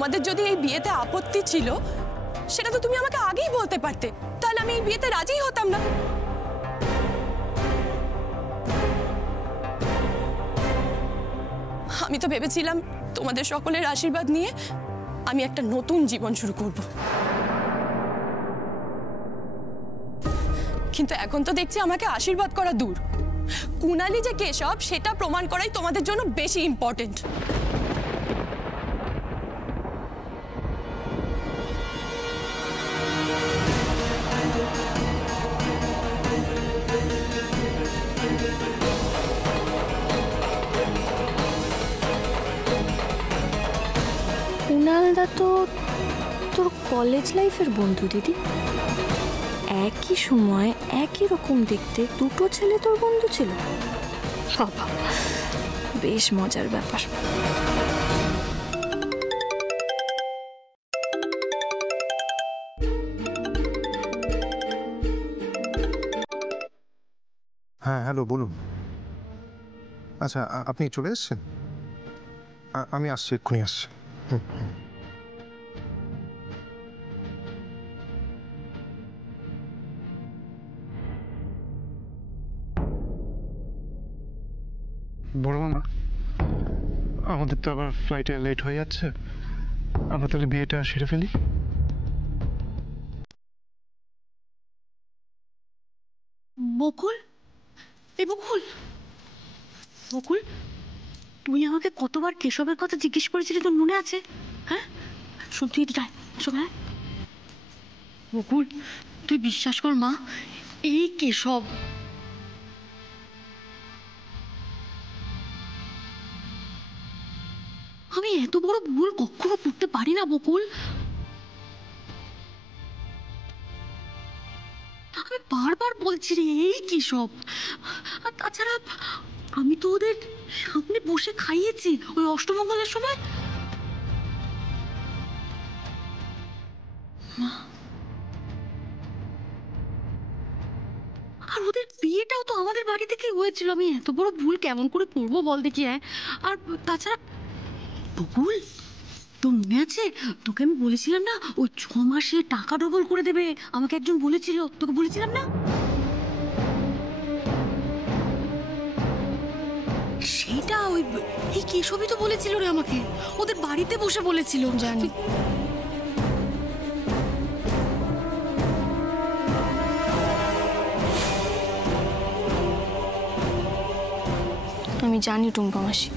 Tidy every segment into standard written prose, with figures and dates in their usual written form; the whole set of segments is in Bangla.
তোমাদের যদি এই বিয়েতে আপত্তি ছিল সেটা তো তুমি আমাকে আগেই বলতে পারতে, তাহলে আমি এই বিয়েতে রাজি হতাম না। আমি তো ভেবেছিলাম তোমাদের সকলের আশীর্বাদ নিয়ে আমি একটা নতুন জীবন শুরু করব, কিন্তু এখন তো দেখছি আমাকে আশীর্বাদ করা দূর, কুণালী যে কেশব সেটা প্রমাণ করাই তোমাদের জন্য বেশি ইম্পর্টেন্ট। কুণালদা তো তোর কলেজ লাইফের বন্ধু দিদি, একই সময় একই রকম দেখতে দুটো ছেলে তোর বন্ধু ছিল। বাবা, বেশ মজার ব্যাপার। হ্যাঁ হ্যালো, বলুন। আচ্ছা, আপনি চলে এসেছেন? আমি আসছি, এক্ষুনি আসছি। বড় মামা, আমাদের তো আবার ফ্লাইটে লেট হয়ে যাচ্ছে, আমরা তাহলে বিয়েটা সেরে ফেলি। বকুল, এই বকুল, বকুল, তুই আমাকে কতবার কেশবের কথা জিজ্ঞেস করেছিলি, তোর মনে আছে? হ্যাঁ, শোন, তুই এদিকে আয়, শোন। হ্যাঁ বকুল, তুই বিশ্বাস কর মা, এই কেশব আমি এত বড় ভুল কখনো করতে পারি না বকুল। আমি বারবার বলছি রে, এই কেশব। আর তাছাড়া আমি তো ওদের সামনে বসে খাইয়েছি ওই অষ্টমঙ্গলের সময়। আর ওদের বিয়েটাও তো আমাদের বাড়ি থেকে হয়েছিল। আমি এত বড় ভুল কেমন করে করবো বল দেখি? হ্যাঁ, আর তাছাড়া বকুল, তোর মনে আছে তোকে আমি বলেছিলাম না ওই 6 মাসে টাকা ডবল করে দেবে? আমাকে একজন বলেছিল, তোকে বলেছিলাম না? সেটা ওই এই কেশবই তো বলেছিল রে আমাকে, ওদের বাড়িতে বসে বলেছিল। জানি, আমি জানি টুম্পা মাসি।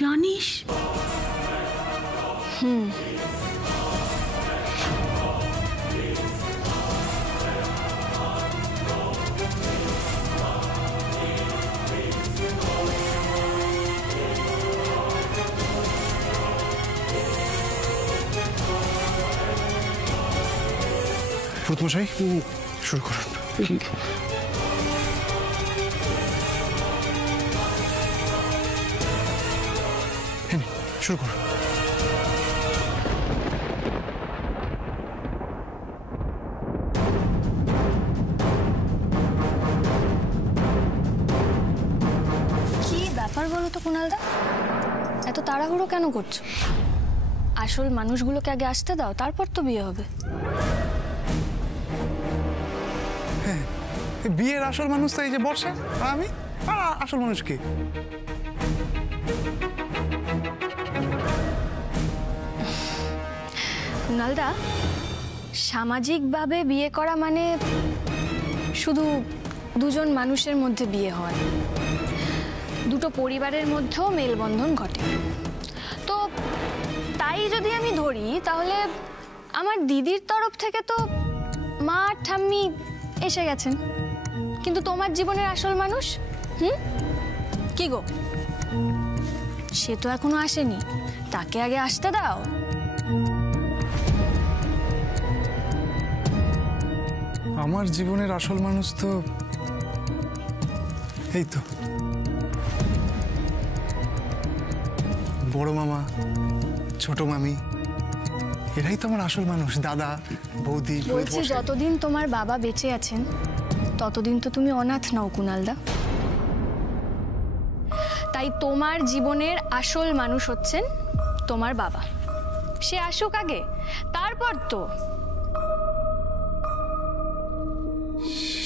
জানিস? প্রথমশাই শুরু করুন। শুরু করুন। কি ব্যাপার বলো তো কুণালদা, এত তাড়াহুড়ো কেন করছো? আসল মানুষগুলোকে আগে আসতে দাও, তারপর তো বিয়ে হবে। বিয়ের আসল মানুষ তো এই যে বর্ষা, আমি আসল মানুষ কি? কুণালদা, সামাজিকভাবে বিয়ে করা মানে শুধু দুজন মানুষের মধ্যে বিয়ে হয়, দুটো পরিবারের মধ্যেও মেলবন্ধন ঘটে। তো তাই যদি আমি ধরি, তাহলে আমার দিদির তরফ থেকে তো মা আর ঠাম্মি এসে গেছেন, কিন্তু তোমার জীবনের আসল মানুষ কি গো, সে তো এখনো আসেনি, তাকে আগে আসতে দাও। আমার জীবনের আসল মানুষ তো এই তো বড় মামা, ছোট মামি, এরাই তো আমার আসল মানুষ। দাদা, বৌদি। বলছি, যতদিন তোমার বাবা বেঁচে আছেন ততদিন তো তুমি অনাথ নাও কুণালদা। তাই তাই তোমার জীবনের আসল মানুষ হচ্ছেন তোমার বাবা। সে আসুক আগে, তারপর তো।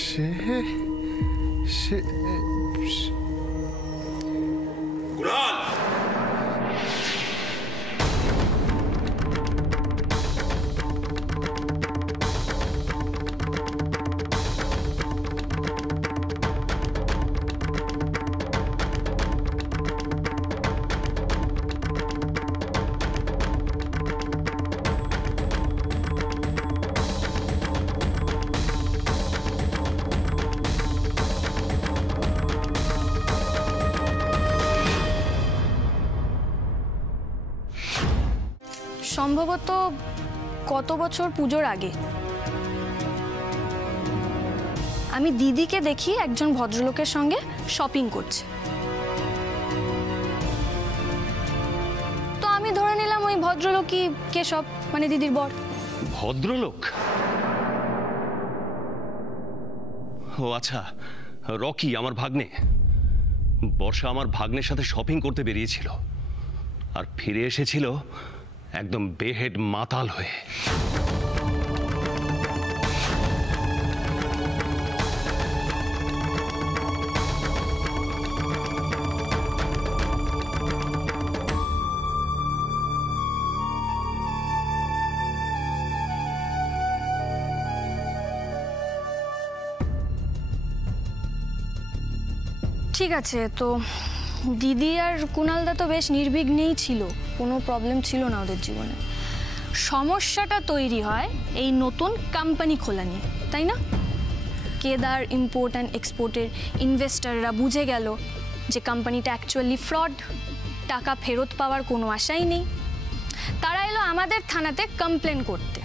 সে সে কুণাল! সম্ভবত কত বছর পুজোর আগে আমি দিদিকে দেখি একজন ভদ্রলোকের সঙ্গে শপিং করছে। তো আমি ধরে নিলাম ওই ভদ্রলোকই কেশব, মানে দিদির বর। ভদ্রলোক? ও আচ্ছা, রকি আমার ভাগ্নে। বর্ষা আমার ভাগ্নের সাথে শপিং করতে বেরিয়েছিল আর ফিরে এসেছিল একদম বেহেড মাতাল হয়ে। ঠিক আছে, তো দিদি আর কুণালদা তো বেশ নির্বিঘ্নেই ছিল, কোনো প্রবলেম ছিল না ওদের জীবনে। সমস্যাটা তৈরি হয় এই নতুন কোম্পানি খোলা নিয়ে, তাই না? কেদার ইম্পোর্ট অ্যান্ড এক্সপোর্টের ইনভেস্টাররা বুঝে গেল যে কোম্পানিটা অ্যাকচুয়ালি ফ্রড, টাকা ফেরত পাওয়ার কোনো আশাই নেই। তারা এলো আমাদের থানাতে কমপ্লেন করতে।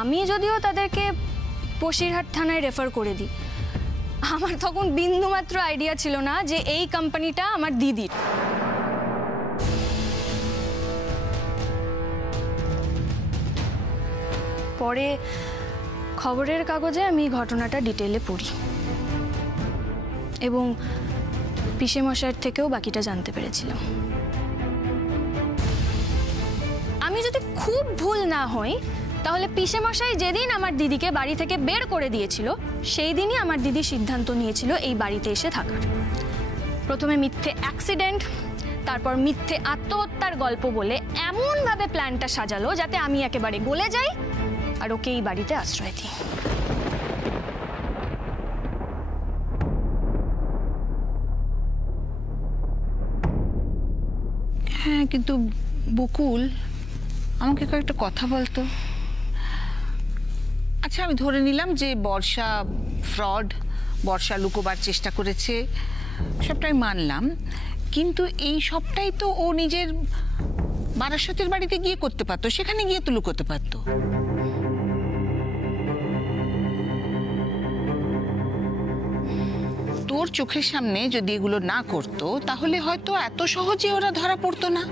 আমি যদিও তাদেরকে বসিরহাট থানায় রেফার করে দিই। আমার তখন বিন্দুমাত্র আইডিয়া ছিল না যে এই কোম্পানিটা আমার দিদির। পরে খবরের কাগজে আমি ঘটনাটা ডিটেলে পড়ি এবং পিসেমশাইয়ের থেকেও বাকিটা জানতে পেরেছিলাম। আমি যদি খুব ভুল না হই, তাহলে পিসেমশাই যেদিন আমার দিদিকে বাড়ি থেকে বের করে দিয়েছিল, সেই দিনই আমার দিদি সিদ্ধান্ত নিয়েছিল এই বাড়িতে এসে থাকার। প্রথমে মিথ্যে অ্যাক্সিডেন্ট, তারপর মিথ্যে আত্মহত্যার গল্প বলে এমনভাবে প্ল্যানটা সাজালো যাতে আমি একেবারে গলে যাই আর ওকে এই বাড়িতে আশ্রয় দিই। হ্যাঁ, কিন্তু বকুল, আমাকে কয়েকটা কথা বলতো। আচ্ছা, আমি ধরে নিলাম যে বর্ষা ফ্রড, বর্ষা লুকোবার চেষ্টা করেছে, সবটাই মানলাম। কিন্তু এই সবটাই তো ও নিজের বারাসতের বাড়িতে গিয়ে করতে পারতো, সেখানে গিয়ে তো লুকোতে পারতো। তোর চোখের সামনে যদি এগুলো না করতো, তাহলে হয়তো এত সহজে ওরা ধরা পড়তো না।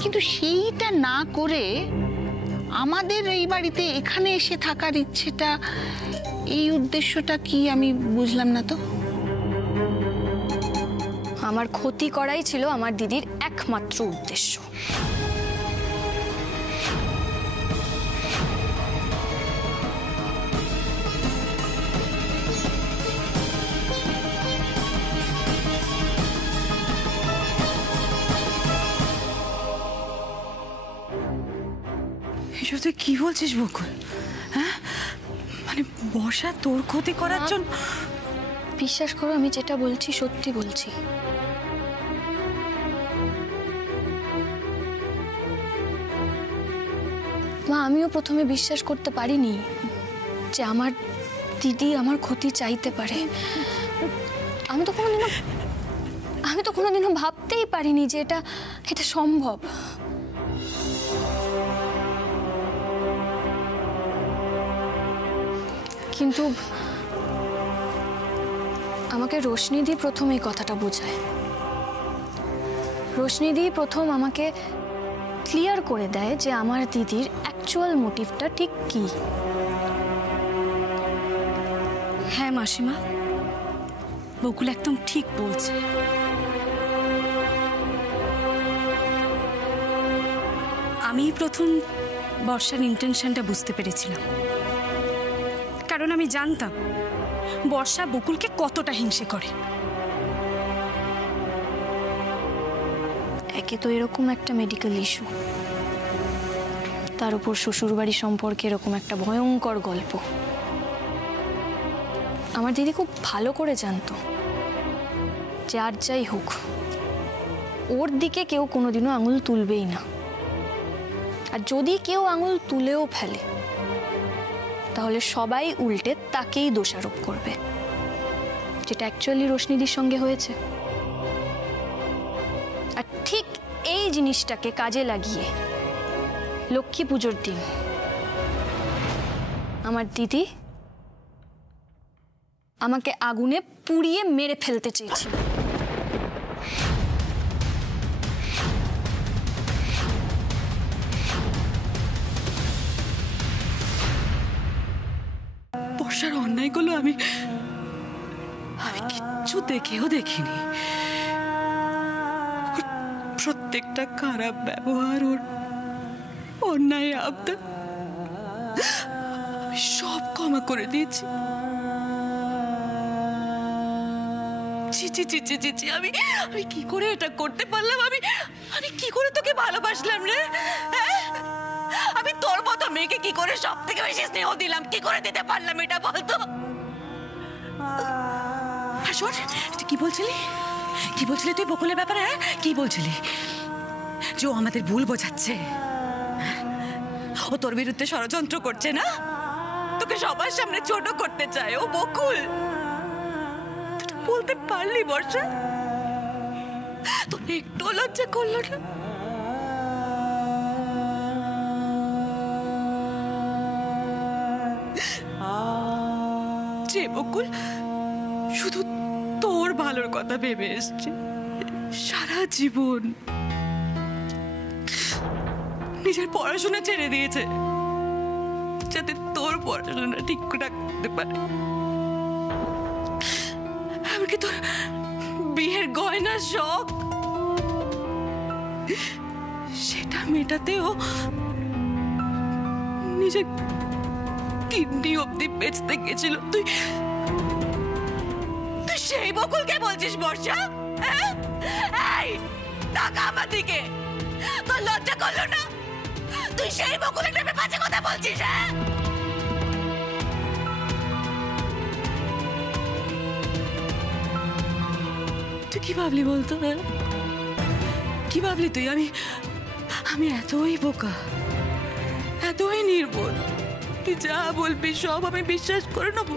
কিন্তু সেইটা না করে আমাদের এই বাড়িতে এখানে এসে থাকার ইচ্ছেটা, এই উদ্দেশ্যটা কি আমি বুঝলাম না তো। আমার ক্ষতি করাই ছিল আমার দিদির একমাত্র উদ্দেশ্য। এসব তুই কি বলছিস বকুল? হ্যাঁ, মানে বর্ষা তোর ক্ষতি করার জন্য? বিশ্বাস করো, আমি যেটা বলছি সত্যি বলছি। মা, আমিও প্রথমে বিশ্বাস করতে পারিনি যে আমার দিদি আমার ক্ষতি চাইতে পারে। আমি তো কোনোদিনও ভাবতেই পারিনি যে এটা সম্ভব। কিন্তু আমাকে রোশনিদি প্রথম এই কথাটা বোঝায়। রোশনিদি প্রথম আমাকে ক্লিয়ার করে দেয় যে আমার দিদির অ্যাকচুয়াল মোটিভটা ঠিক কি। হ্যাঁ মাসিমা, বকুল একদম ঠিক বলছে। আমি প্রথম বর্ষার ইন্টেনশনটা বুঝতে পেরেছিলাম, কারণ আমি জানতাম বর্ষা বকুলকে কতটা হিংসে করে। একে তো এরকম একটা মেডিকেল ইস্যু, তার উপর শ্বশুরবাড়ি সম্পর্কে এরকম একটা ভয়ঙ্কর গল্প। আমার দিদি খুব ভালো করে জানতো যে আর যাই হোক ওর দিকে কেউ কোনোদিনও আঙুল তুলবেই না, আর যদি কেউ আঙুল তুলেও ফেলে তাহলে সবাই উল্টে তাকেই দোষারোপ করবে, যেটা অ্যাকচুয়ালি রোশনিদির সঙ্গে হয়েছে। আর ঠিক এই জিনিসটাকে কাজে লাগিয়ে লক্ষ্মী পুজোর দিন আমার দিদি আমাকে আগুনে পুড়িয়ে মেরে ফেলতে চেয়েছিল। বর্ষার অন্যায়গুলো আমি কিচ্ছু দেখেও দেখিনি। ওর প্রত্যেকটা খারাপ ব্যবহার, ওর অন্যায় আবদার আমি সব ক্ষমা করে দিয়েছি। আমি কি করে এটা করতে পারলাম? আমি কি করে তোকে ভালোবাসলাম রে? আমি তোর মতো মেয়েকে কি করে সব থেকে বেশি স্নেহ দিলাম? কি করে দিতে পারলাম এটা বলতো? শোন, তুই কি বলছিলি? কি বলছিলি তুই বকুলের ব্যাপারে? হ্যাঁ, কি বলছিলি? যে ও আমাদের ভুল বোঝাচ্ছে, ও তোর বিরুদ্ধে ষড়যন্ত্র করছে না, তোকে সবার সামনে ছোট করতে চায়। ও বকুল, তুই বলতে পারলি বর্ষা? তোর একটু লজ্জা করলো না? যে বকুল শুধু তোর ভালোর কথা ভেবে এসছে সারা জীবন, নিজের পড়াশোনা ছেড়ে দিয়েছে যাতে তোর পড়াশোনা ঠিক রাখতে পারে, এমনকি তোর বিয়ের গয়নার শখ সেটা মেটাতেও নিজের কিডনি অব্দি বেচতে গেছিল। তুই সেই বকুলকে বলছিস বর্ষা? টাকা আমার দিকে তোর লজ্জা করলো না? তুই সেই বকুলের নামে বাজে কথা বলছিস? তুই কি ভাবলি বলতো? কি ভাবলি তুই? আমি এতই বোকা, এতই নির্বোধ, তুই যা বলবি সব আমি বিশ্বাস করে নেবো?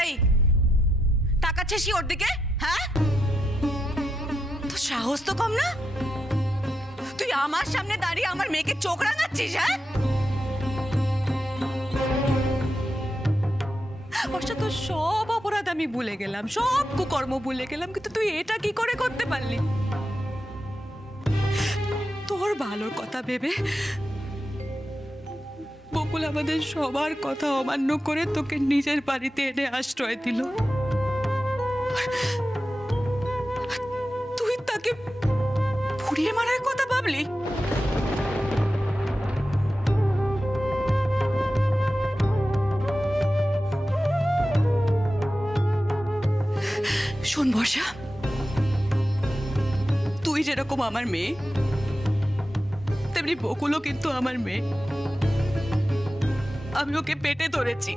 এই তাকাচ্ছিস ওর দিকে? হ্যাঁ, তো সাহস তো কম না? তুই আমার সামনে দাঁড়িয়ে আমার মেয়েকে চোখ রাঙাচ্ছিস? হ্যাঁ, বর্ষা তোর সব অপরাধ আমি ভুলে গেলাম, সব কুকর্ম ভুলে গেলাম, কিন্তু তুই এটা কি করে করতে পারলি? তোর ভালোর কথা ভেবে বকুল আমাদের সবার কথা অমান্য করে তোকে নিজের বাড়িতে এনে আশ্রয় দিল। তুই তাকে পুড়িয়ে মারার কথা ভাবলি? শোন বর্ষা, তুই যেরকম আমার মেয়ে তেমনি বকুলও কিন্তু আমার মেয়ে। আমি ওকে পেটে ধরেছি,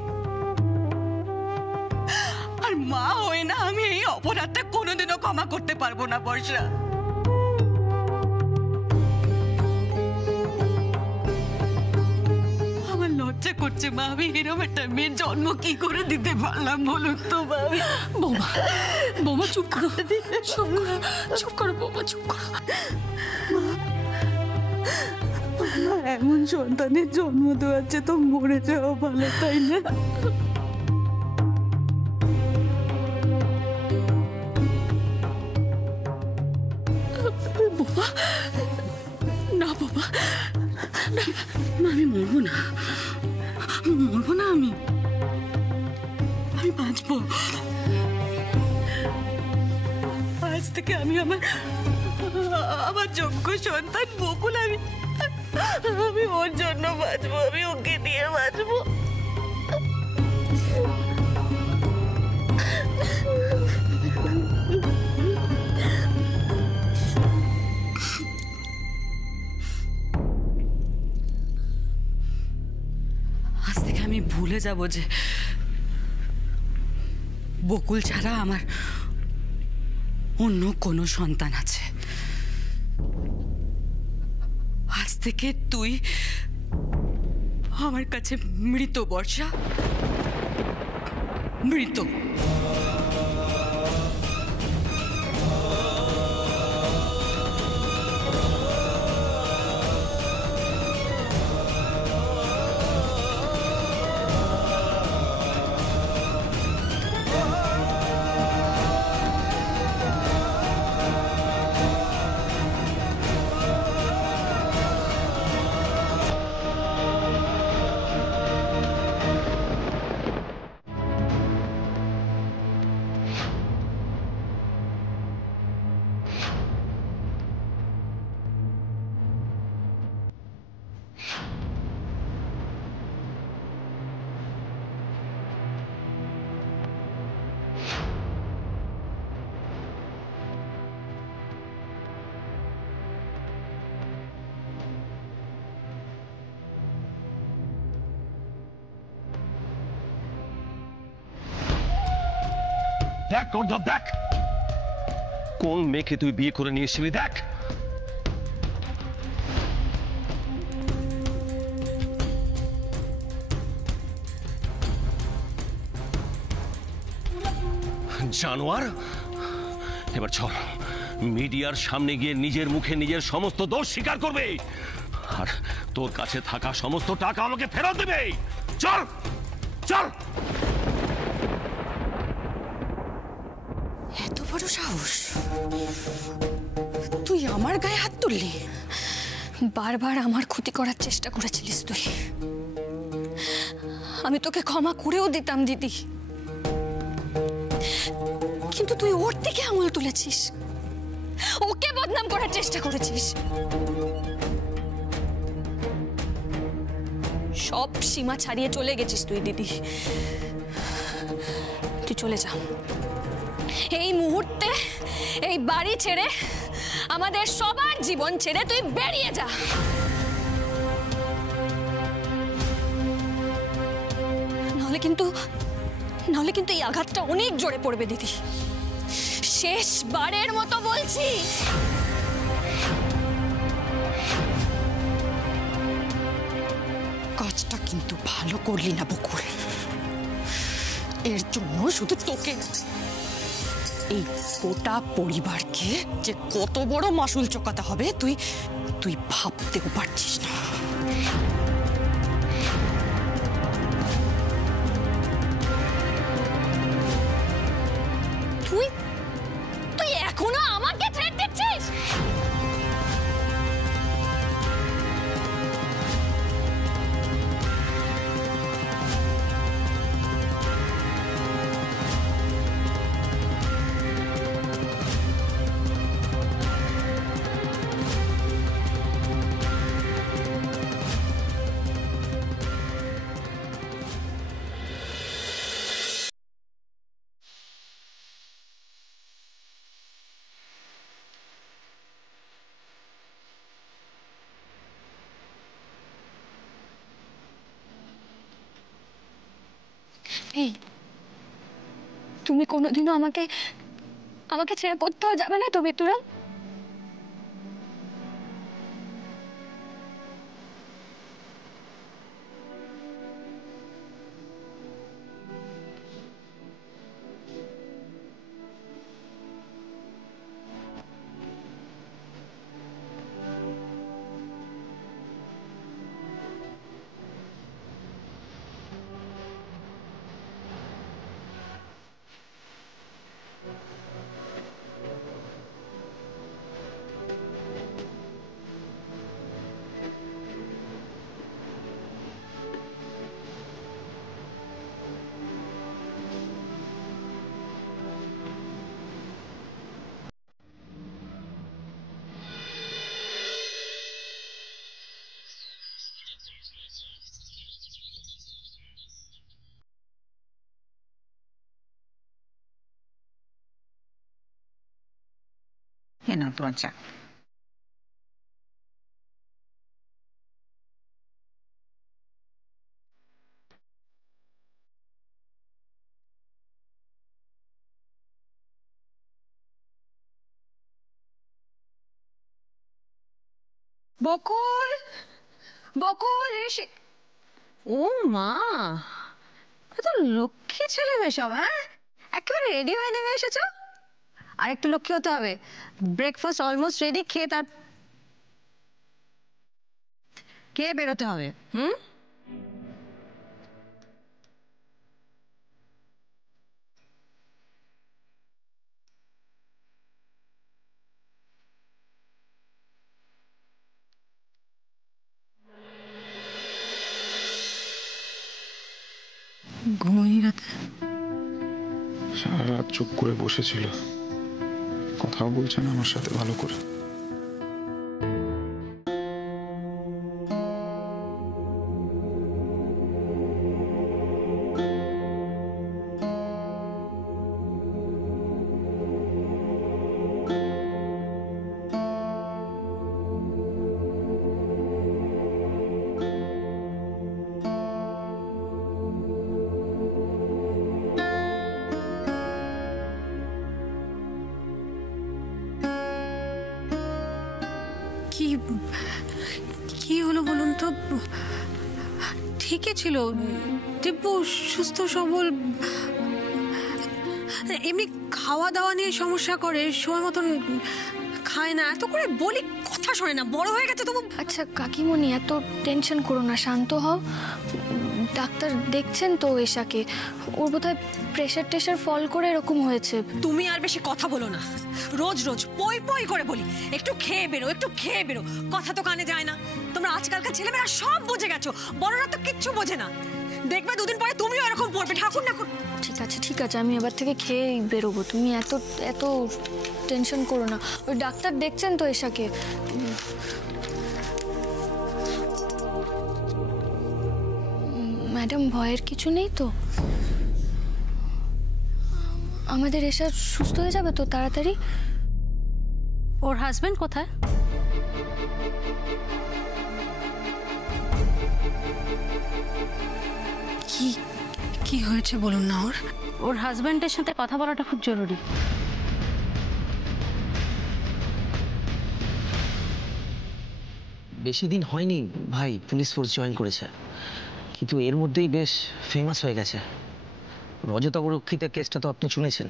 আর মা হয়ে না আমি এই অপরাধটা কোনোদিনও ক্ষমা করতে পারবো না বর্ষা। আমার লজ্জা করছে মা, আমি এরকম একটা মেয়ের জন্ম কি করে দিতে পারলাম বলুন তো? বৌমা, বৌমা চুপ করো, চুপ করো বৌমা, চুপ করো। এমন সন্তানের জন্ম দেওয়াচ্ছে তো মরে যাওয়া ভালো, তাই না? বাবা, না বাবা, মা আমি মরবো না, মরবো না, আমি বাঁচবো। আজ থেকে আমি আমার যোগ্য সন্তান বকুল, আমি ওর জন্য বাঁচবো, আমি ওকে দিয়ে বাঁচবো। আজ থেকে আমি ভুলে যাব যে বকুল ছাড়া আমার অন্য কোনো সন্তান আছে। আজ থেকে তুই আমার কাছে মৃত, বর্ষা, মৃত। দেখ গর্ধব, দেখ কোন মেয়েকে তুই বিয়ে করে নিয়ে এসেছিলি, দেখ। জানোয়ার, এবার চল মিডিয়ার সামনে গিয়ে নিজের মুখে নিজের সমস্ত দোষ স্বীকার করবে, আর তোর কাছে থাকা সমস্ত টাকা আমাকে ফেরত দেবে। চল চল। এত বড় সাহস, তুই আমার গায়ে হাত তুললি? বারবার আমার ক্ষতি করার চেষ্টা করেছিলিস তুই, আমি তোকে ক্ষমা করেও দিতাম দিদি, কিন্তু তুই ওর দিকে আঙুল তুলেছিস, ওকে বদনাম করার চেষ্টা করেছিস। সব সীমা ছাড়িয়ে চলে গেছিস তুই দিদি, তুই চলে যা এই মুহূর্তে, এই বাড়ি ছেড়ে, আমাদের সবার জীবন ছেড়ে তুই বেরিয়ে যা। নাহলে কিন্তু এই আঘাতটা অনেক জোরে পড়বে দিদি, শেষবারের মতো বলছি। কাজটা কিন্তু ভালো করলি না বকুল, এর জন্য শুধু তোকে, এই গোটা পরিবারকে যে কত বড় মাসুল চোকাতে হবে তুই ভাবতেও পারছিস না। তুই এখনো আমাকে থ্রেট দিচ্ছিস? এই, তুমি কোনোদিনও আমাকে ছেড়ে কোথাও যাবে না তো বিতুরা? এ নাও তোমার চা। বকুল, বকুল এসে। ও মা, এত লক্ষ্মী ছেলে মেয়ে সব, হ্যাঁ একেবারে রেডি হয়ে নেমে এসেছো। আর একটু লক্ষ্মী হতে হবে, ব্রেকফাস্ট অলমোস্ট রেডি, খেয়ে তার খেয়ে বেরোতে হবে। হুম, ঘুমিয়ে রাতে সারা রাত চুপ করে বসেছিল, কথাও বলছে না আমার সাথে ভালো করে। কি কি হলো বলুন তো? ঠিকই ছিল, দিব্যু সুস্থ সবল, এমনি খাওয়া দাওয়া নিয়ে সমস্যা করে, সময় মতন খায় না, এত করে বলি কথা শোনে না, বড় হয়ে গেছে তবু। আচ্ছা কাকিমণি, এত টেনশন করো না, শান্ত হও। ডাক্তার দেখছেন তো এশাকে, ওর বোধহয় প্রেশার টেশার ফল করে এরকম হয়েছে। তুমি আর বেশি কথা বলো না, রোজ রোজ পই পই করে বলি একটু খেয়ে বেরো, একটু খেয়ে বেরো, কথা তো কানে যায় না। তোমরা আজকালকার ছেলেমেয়েরা সব বুঝে গেছো, বড়রা তো কিচ্ছু বোঝে না। দেখবে দুদিন পরে তুমিও এরকম পড়বে, ঠাকুর না। ঠিক আছে ঠিক আছে, আমি এবার থেকে খেয়ে বেরোবো, তুমি এত এত টেনশন করো না। ওই ডাক্তার দেখছেন তো এশাকে। ম্যাডাম ভয়ের কিছু নেই তো? আমাদের এশা সুস্থ হয়ে যাবে তো তাড়াতাড়ি? ওর হাজবেন্ড কোথায়? কি কি হয়েছে বলুন না। ওর হাজবেন্ডের সাথে কথা বলাটা খুব জরুরি। বেশি দিন হয়নি ভাই পুলিশ ফোর্স জয়েন করেছে, কিন্তু এর মধ্যেই বেশ ফেমাস হয়ে গেছে। রজতাবরক্ষিতের কেসটা তো আপনি শুনেছেন,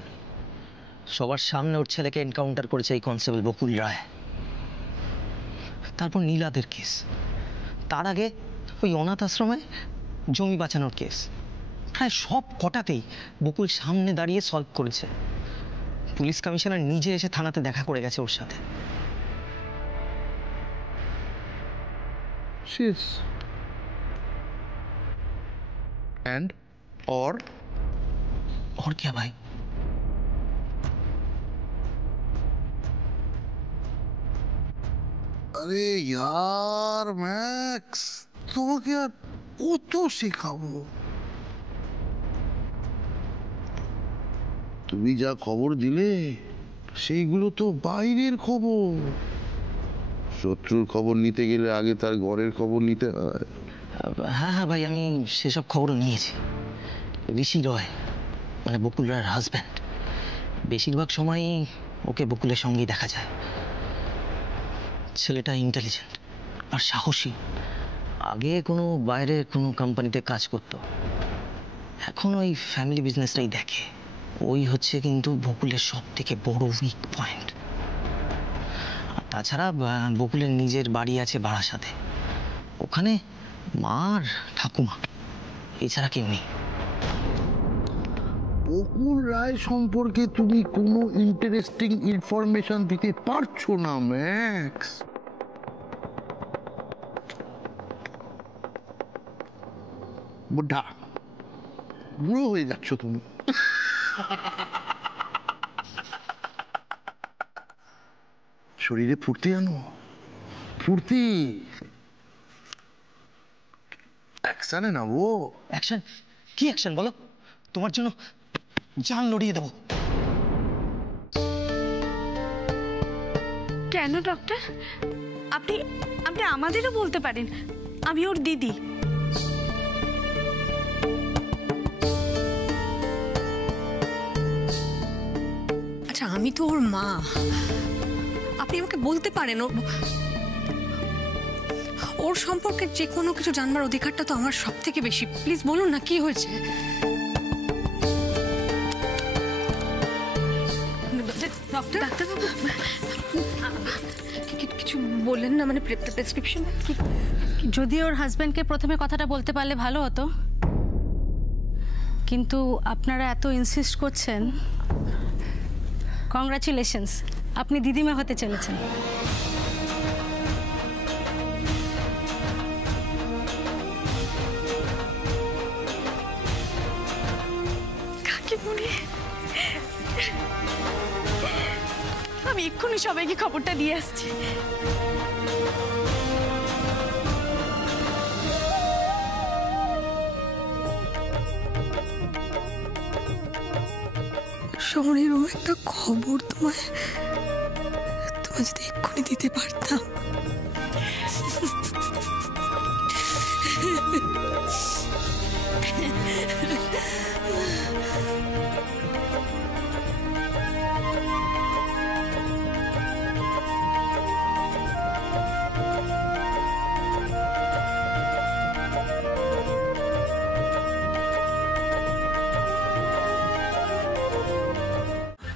সবার সামনে ওর ছেলেকে এনকাউন্টার করেছে এই কনস্টেবল বকুল রায়। তারপর নীলাদের কেস, তার আগে ওই অনাথ আশ্রমে জমি বাঁচানোর কেস, প্রায় সব কটাতেই বকুল সামনে দাঁড়িয়ে সলভ করেছে। পুলিশ কমিশনার নিজে এসে থানাতে দেখা করে গেছে ওর সাথে। She's and or और क्या भाई? अरे यार मैक्स, তোমাকে আর কত শেখাবো? তুমি যা খবর দিলে সেইগুলো তো বাইরের খবর। শত্রুর খবর নিতে গেলে আগে তার ঘরের খবর নিতে হয়। হ্যাঁ হ্যাঁ ভাই, আমি সেসব খবরও নিয়েছি। ঋষি রয় মানে বকুল রায়ের হাজব্যান্ড, বেশিরভাগ সময়ই ওকে বকুলের সঙ্গেই দেখা যায়। ছেলেটা ইন্টেলিজেন্ট আর সাহসী, আগে কোনো বাইরের কোনো কোম্পানিতে কাজ করত, এখন ওই ফ্যামিলি বিজনেসটাই দেখে। ওই হচ্ছে কিন্তু বকুলের সব থেকে বড় উইক পয়েন্ট। আর তাছাড়া বকুলের নিজের বাড়ি আছে বারাসাতে, ওখানে মা আর ঠাকুমা, এছাড়া কেউ নেই। বকুল রায় সম্পর্কে তুমি কোনো ইন্টারেস্টিং ইনফরমেশন দিতে পারছো না ম্যাক্স? বুদ্ধা বুড়ো হয়ে যাচ্ছ তুমি। শরীরে ফুর্তি আনো, ফুর্তি। অ্যাকশনে নামবো। অ্যাকশন? কি অ্যাকশন বলো? তোমার জন্য জান লড়িয়ে দেবো। কেন ডক্টর? আপনি আপনি আমাদেরও বলতে পারেন, আমি ওর দিদি। আচ্ছা, আমি তো ওর মা, আপনি আমাকে বলতে পারেন। ওর সম্পর্কে যে কোনো কিছু জানবার অধিকারটা তো আমার সব থেকে বেশি। প্লিজ বলুন না, কি হয়েছে? ডাক্তারবাবু কিছু বললেন না, মানে প্রেসক্রিপশন কি? যদি ওর হাজব্যান্ডকে প্রথমে কথাটা বলতে পারলে ভালো হতো, কিন্তু আপনারা এত ইনসিস্ট করছেন। কংগ্রাচুলেশনস, আপনি দিদিমা হতে চলেছেন। কাকিমুনি, আমি এক্ষুনি সবাইকে খবরটা দিয়ে আসছি। শোন, এরকম একটা খবর তোমায় যদি এক্ষুনি দিতে পারতাম।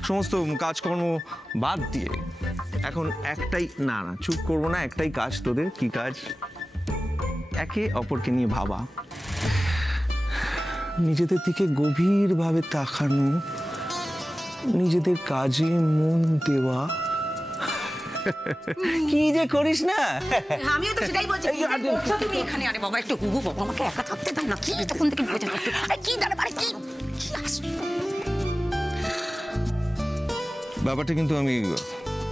সমস্ত কাজকর্ম বাদ দিয়ে এখন একটাই, না না চুপ করবো না, একটাই কাজ তোদের। কি কাজ? একে অপরকে নিয়ে ভাবা, নিজেদের দিকে গভীরভাবে তাকানো, নিজেদের কাজে মন দেওয়া। কি যে করিস না। আমিও তো সেটাই বলছি। তুমি এখানে, আরে বাবা একটু হুহু, বাবা আমাকে একা থাকতে দাও না। কি তখন থেকে বলছে, আরে কি দাঁড়া, আরে কি ব্যাপারটা কিন্তু আমি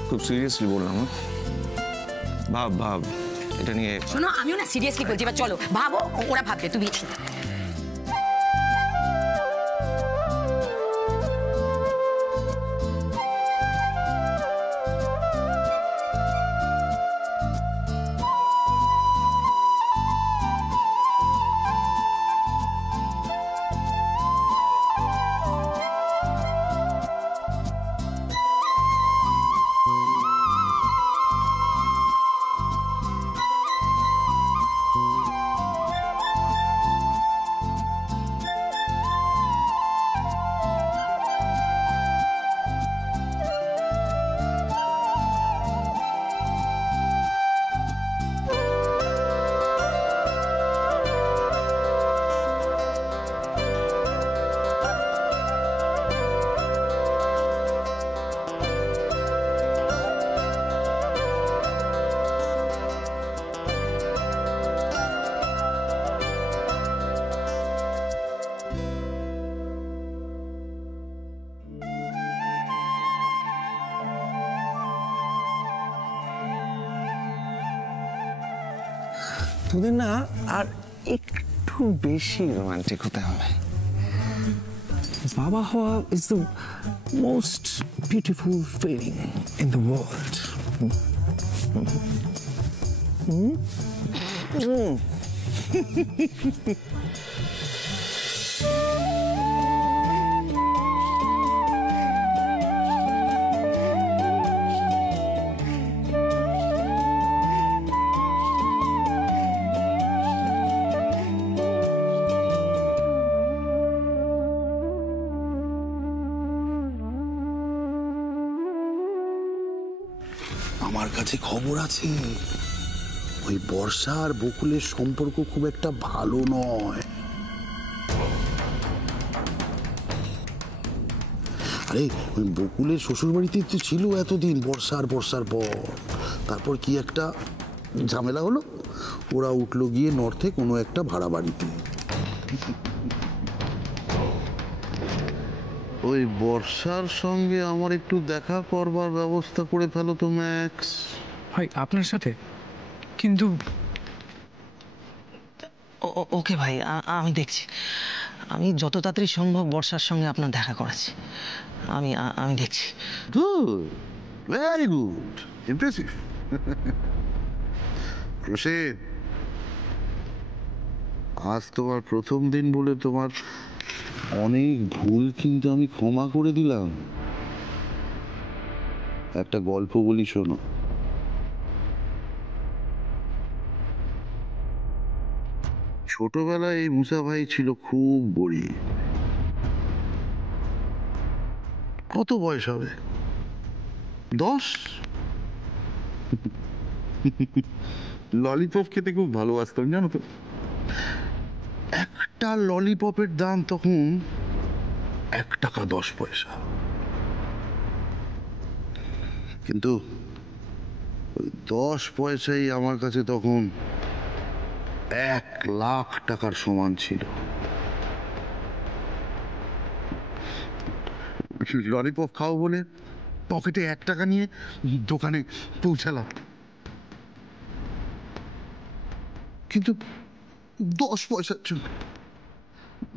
খুব সিরিয়াসলি বললাম। ভাব ভাব এটা নিয়ে। শোনো, আমিও না সিরিয়াসলি বলছি, এবার চলো ভাবো, ওরা ভাববে তুমি। তোদের না আর একটু বেশি রোমান্টিক হতে হবে। বাবা হওয়া is the most beautiful feeling in the world. আমার কাছে খবর আছে, ওই বর্ষা আর বকুলের সম্পর্ক খুব একটা ভালো নয়। আরে ওই বকুলের শ্বশুর বাড়িতে তো ছিল এতদিন, বর্ষার পর তারপর কি একটা ঝামেলা হলো, ওরা উঠলো গিয়ে নর্থে কোনো একটা ভাড়া বাড়িতে। ওই বর্ষার সঙ্গে আমার একটু দেখা করবার ব্যবস্থা করে ফেলো তো ম্যাক্স। ভাই আপনার সাথে? কিন্তু ওকে ভাই, আমি দেখছি। আমি যত তাড়াতাড়ি সম্ভব বর্ষার সঙ্গে আপনার দেখা করাচ্ছি। আমি দেখছি। Good, very good, impressive. Prosen, আজ তোমার প্রথম দিন বলে তোমার অনেক ভুল কিন্তু আমি ক্ষমা করে দিলাম। একটা গল্প বলি, শোনো। ছোটবেলায় এই মুসা ভাই ছিল খুব গরিব। কত বয়স হবে? 10। ললিপপ খেতে খুব ভালোবাসতাম, জানো তো। একটা ললিপপের দাম তখন 1 টাকা 10 পয়সা। কিন্তু 10 পয়সাই আমার কাছে তখন 1 লাখ টাকার সমান ছিল। ললিপপ খাও বলে পকেটে 1 টাকা নিয়ে দোকানে পৌঁছালাম, কিন্তু 10 পয়সার জন্য,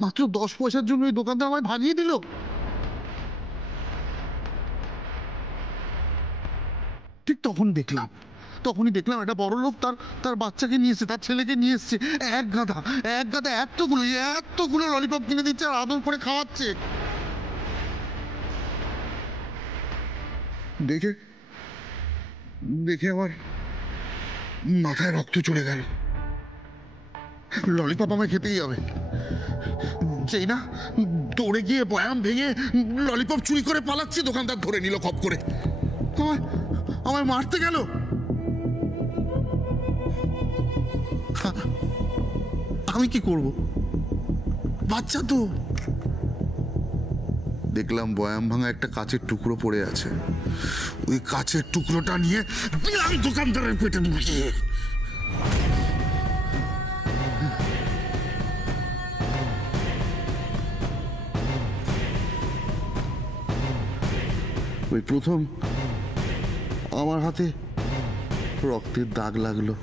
মাত্র 10 পয়সার জন্য ওই দোকানদার আমায় ভাগিয়ে দিল। ঠিক তখনই দেখলাম একটা বড় লোক তার বাচ্চাকে নিয়ে এসছে, তার ছেলেকে নিয়ে এসছে, এক গাদা এতগুলো ললিপপ কিনে দিচ্ছে আর আদর করে খাওয়াচ্ছে। দেখে আমার মাথায় রক্ত চলে গেল। ললিপপ আমায় খেতেই হবে। সেই না দৌড়ে গিয়ে বয়াম ভেঙে ললিপপ চুরি করে পালাচ্ছি, দোকানদার ধরে নিল খপ করে, আমায় মারতে গেল। আমি কি করব? বাচ্চা তো। দেখলাম বয়াম ভাঙা একটা কাচের টুকরো পড়ে আছে, ওই কাচের টুকরোটা নিয়ে দিলাম দোকানদারের পেটে ঢুকিয়ে। ওই প্রথম আমার হাতে রক্তের দাগ লাগলো।